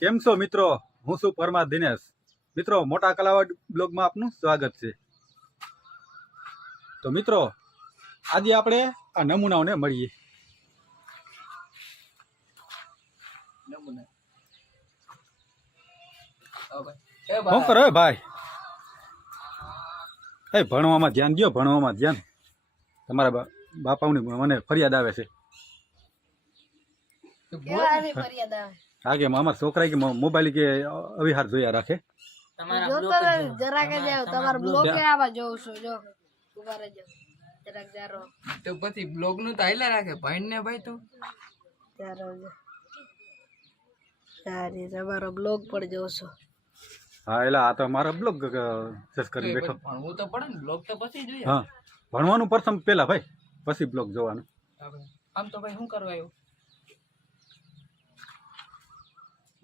કેમ છો મિત્રો? હું છું પરમાર દિનેશ. મિત્રો, મોટા કલાવડ બ્લોગમાં આપનું સ્વાગત છે. તો મિત્રો, આજે આપણે આ નમૂનાઓને મળીએ. શું કરો હે ભાઈ? એ ભણવામાં ધ્યાન દો, ભણવામાં ધ્યાન. તમારા બાપાઓની મને ફરિયાદ આવે છે. હા, કે અમારા છોકરા કે મોબાઈલ કે અવિહાર જોયા રાખે. તો પછી બ્લોગ નું તો હાઈલા રાખે ભાઈ ને ભાઈ તો તમારો બ્લોગ પર જોશો. હા, એટલે આ તો મારા બ્લોગ સર્ચ કરી બેઠો. ભણવું તો પડે ને, બ્લોગ તો પછી જોઈએ. હા, ભણવાનું પ્રથમ પેલા ભાઈ, પછી બ્લોગ જોવાનું. આમ તો ભાઈ શું કરવા આવ્યું?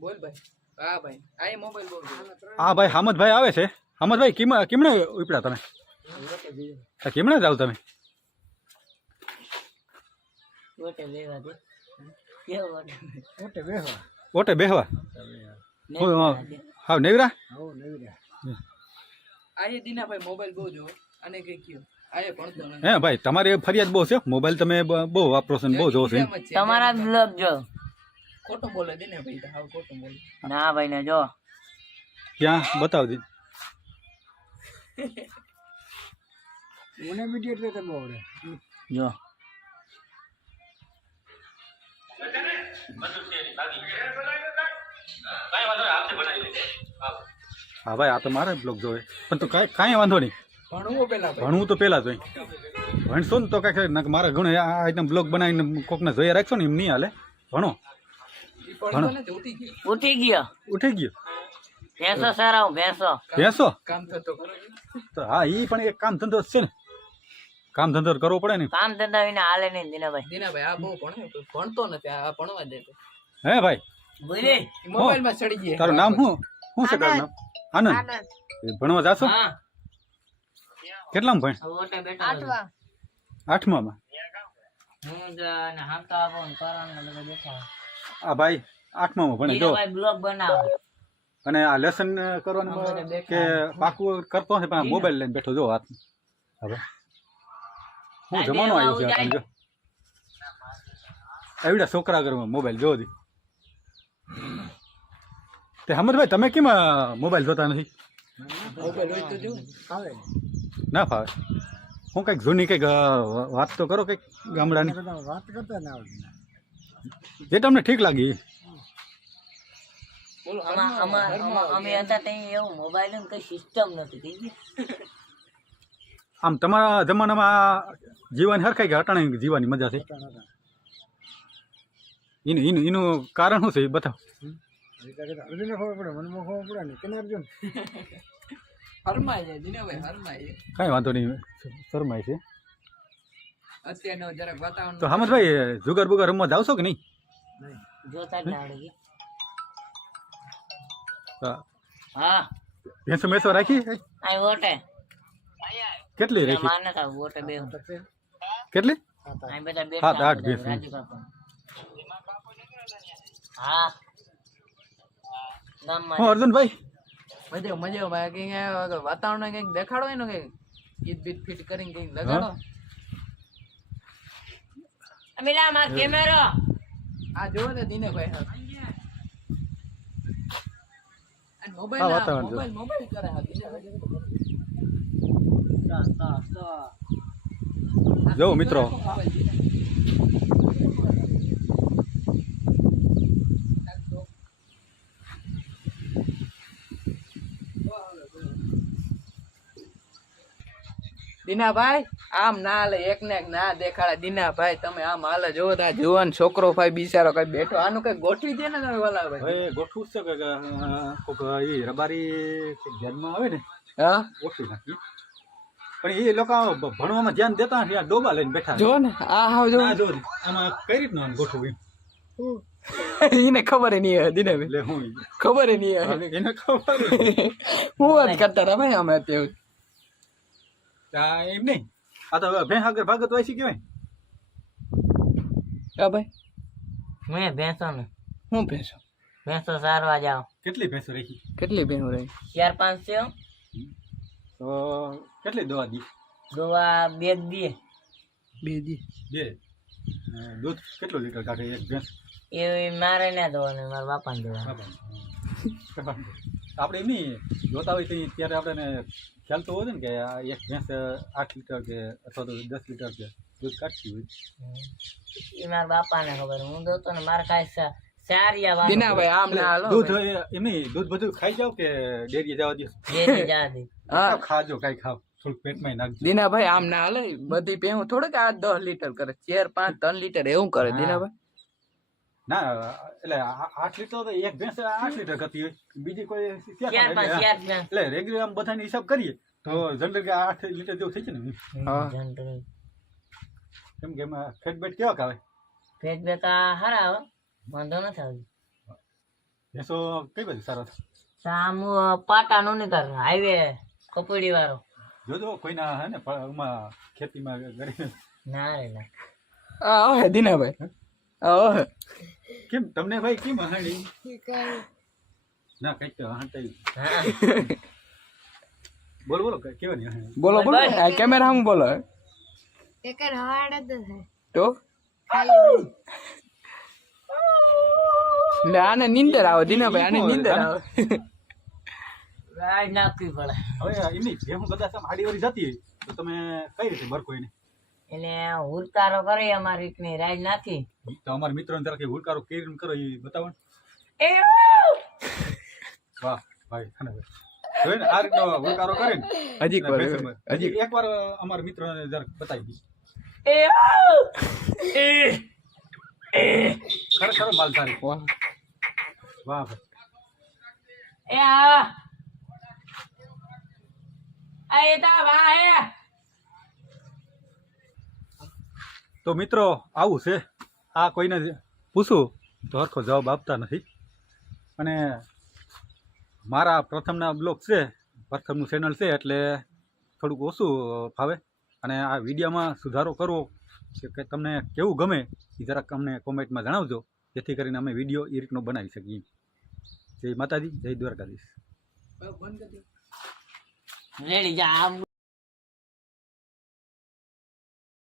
બોલ ભાઈ. હા ભાઈ, આ મોબાઈલ બોલ. હા ભાઈ, હામદભાઈ આવે છે. હામદભાઈ કેમણે ઉપડ્યા તમે? કેમણે જાવ તમે? ઓટે બેહવા. હા, નેવરા. આયે દીનાભાઈ મોબાઈલ બહુ જો અને કઈ કયો આયે ભણતો નથી. હે ભાઈ, તમારી ફરિયાદ બહુ છે. મોબાઈલ તમે બહુ વાપરો છો ને બહુ જોવો છો. તમારા બ્લોગ જો. ખોટું બોલે દીનાભાઈ તો હાવ ખોટું બોલે. ના ભાઈ ને જો. ક્યાં બતાવ દી. મને વિડિયો એટલે બહુ આવડે જો. હા ભાઈ, આ તો મારે બ્લોગ જોવે, પણ તો કાંઈ વાંધો નહીં. ભણવું પેલા ભાઈ. ભણવું તો પેલા જોઈ. ભણશો ને તો કાંઈક મારા ઘણો આ આઈટમ બ્લોગ બનાવીને કોકને જોઈએ રાખશો ને એમ નહીં હાલે. ભણો. ભણતો નથી, ઉઠી ગયો. ઉઠી ગયો. ઉઠી ગયો. ભેંસો સારા ભેંસો. ભેંસો? કામ થતો કરો. તો હા, એ પણ એક કામ ધંધો જ છે ને. કામ ધંધો કરવો પડે ને. કામ ધંધા વિના હાલે નહીં દીનાભાઈ. દીનાભાઈ આ બહુ ભણે, ભણતો નથી, આ ભણવા દેતો. હે ભાઈ, બોલે મોબાઈલ માં ચડી ગયા. તારું નામ શું છે? તારું નામ આનંદ. ભણવા જાશો? હા. કેટલામાં ભણ? ઓટે બેઠા. 8મામાં. હું જ ને હાંતો આપો ને કરવાનું બધું બેઠા. આ ભાઈ 8મામાં ભણે જો. દીનાભાઈ બ્લોગ બનાવો. અને આ લેસન કરવાનું કે પાકું કરતો હશે, પણ મોબાઈલ લઈને બેઠો જો હાથ. હવે હું જમાનો આવ્યો છે જો. એવડા છોકરા ઘરમાં મોબાઈલ જોવો દી. તે હમદભાઈ, તમે કેમ મોબાઈલ જોતા નથી? મોબાઈલ હોય તો જો આવે ના ફાવે. હું કંઈક જૂની કંઈક વાત તો કરો, કંઈક ગામડાની બધા વાત કરતા ના આવડે જે તમને ઠીક લાગી. બોલો. અમે હતા ત્યાં એવું મોબાઈલ ની કઈ સિસ્ટમ નથી. આમ તમારા જમાનામાં જીવન હરખાઈ કે અટાણે જીવવાની મજા છે? એનું કારણ શું છે એ બતાવો. અર્જુનને ખબર પડે, મને ખબર પડે ને કેને અર્જુન હરમાય છે દીનાભાઈ, હરમાય છે. કાંઈ વાંધો નહીં, શરમાય છે. અત્યારનો જરાક વાતાવરણ તો હામદભાઈ, જુગાર બુગાર રમવા જાવ છો કે નહીં? જોતા જ ના આવડે. હા. હા. ભેંસો મેસો રાખી? આ ઓટે. કેટલી રાખી? માને તા ઓટે બે. કેટલી? આ બધા 7 8 ભેંસ. હા. ગામમાં હું અર્જુનભાઈ, મજા મજા ભાઈ કઈ વાતાવરણ કઈક દેખાડો એનો કઈક ગીત બીત ફિટ કરીને કઈક લગાડો. અમીરા માર કેમેરો. આ જોવો ને દીનાભાઈ હા. અને હા, મોબાઈલ વાતાવરણ જો. મોબાઈલ કરે હા દીનાભાઈ. જો મિત્રો, દીનાભાઈ આમ ના હાલે, એક ને એક ના દેખાડે. દીનાભાઈ તમે આમ હાલે જોવો તો આ જુવાન છોકરો ભાઈ બિચારો કઈ બેઠો, આનું કઈ ગોઠવી દે ને તમે વાલા ભાઈ. હવે ગોઠવું છે કે કોક એ રબારી ધ્યાનમાં આવે ને હા ગોઠવી નાખી. પણ એ લોકો ભણવામાં ધ્યાન દેતા નથી, આ ડોબા લઈને બેઠા. જો ને આ હાવ જો ના જો આમાં કઈ રીતના ગોઠવું એને ખબર નહીં હોય દીનાભાઈ, એટલે હું ખબર નહીં હોય. એને ખબર હું વાત કરતા હતા ભાઈ અમે અત્યારે. એમ નહીં, આ તો ભેંસ આગળ ભાગત હોય છે કેવાય. હા ભાઈ મેં ભેંસો ને હું ભેંસો ભેંસો સારવા જાવ કેટલી ભેંસો રાખી? કેટલી ભેહું રહી? 4-5 છે તો કેટલી દવા દી? દવા 2 દી બે દી. 2. દૂધ કેટલું લીટર કાઢે એક ભેંસ? એ મારે ના દોવાનું મારા બાપાને દોવાનું આપણે એમ નહીં જોતા હોય તો ત્યારે આપણે ખ્યાલ તો હોય ને કે આ એક ભેંસ 8 લીટર કે અથવા તો 10 લીટર કે દૂધ કાઢતી હોય. એ મારા બાપાને ખબર હું દોતો ને મારે કાંઈ સારિયા દીનાભાઈ આમ ના હાલો દૂધ એમ નહીં દૂધ બધું ખાઈ જાવ કે ડેરીએ જવા દો? હા ખાજો કાંઈ ખાવ થોડુંક પેટમાં નાખજો. દીનાભાઈ આમ ના હાલે બધી ભેહું થોડુંક 8-10 લીટર કરે 4-5-3 લીટર એવું કરે દીનાભાઈ. ના એટલે 8 લીટર તો એક ભેંસ 8 લીટર કરતી હોય બીજી કોઈ એટલે રેગ્યુલર આમ બધાને હિસાબ કરીએ તો જનરલ કે 8 લીટર જેવું થઈ છે ને. હા કેમ કે એમાં ફેટ બેટ કેવા આવે? ફેટ બેટા હારા આવે વાંધો નથી આવતી. ભેંસો કઈ બાજુ સારા થાય? સામ પાટાનો નીકળ હાઈવે કપડી વાળો જોજો કોઈના હે ને એમાં ખેતીમાં ગરીબ ના રે ના હા દીનાભાઈ હા કેમ તમને ભાઈ કેમ હાંડી ના કઈક તો હાંટાઈ બોલો બોલો કેવાની હાંડી? બોલો બોલો આ કેમેરા હમ બોલો એकर हवाड़ा तो है તો લે આને નીંદર આવે દીનાભાઈ આને નીંદર આવે રાડ નાખવી પડે હવે એમની ભેહું કદાચ આમ આડી વાળી જતી હોય તો તમે કઈ રીતે બરકો એને? એને હુરકારો કરે અમારી રીતની રાડ નાખી તો અમારા મિત્રોને જરા કે હુડકારો કેવી રીતે કરો એ બતાવો ને. એ વાહ ભાઈ જોઈ ને આ રીતનો હુડકારો કરે ને હજી એક વાર હજી એકવાર અમારા મિત્રોને જરા બતાવી દઈશ. ખરેખર માલધારી. વાહ ભાઈ એ તા ભાઈ તો મિત્રો આવું છે આ કોઈને પૂછું તો હરખો જવાબ આપતા નથી અને મારા પ્રથમના બ્લોગ છે પ્રથમનું ચેનલ છે એટલે થોડુંક ઓછું ફાવે અને આ વિડીયોમાં સુધારો કરવો કે તમને કેવું ગમે એ જરાક અમને કોમેન્ટમાં જણાવજો જેથી કરીને અમે વિડીયો એ રીતનો બનાવી શકીએ. જય માતાજી જય દ્વારકાધીશ. રેડી જા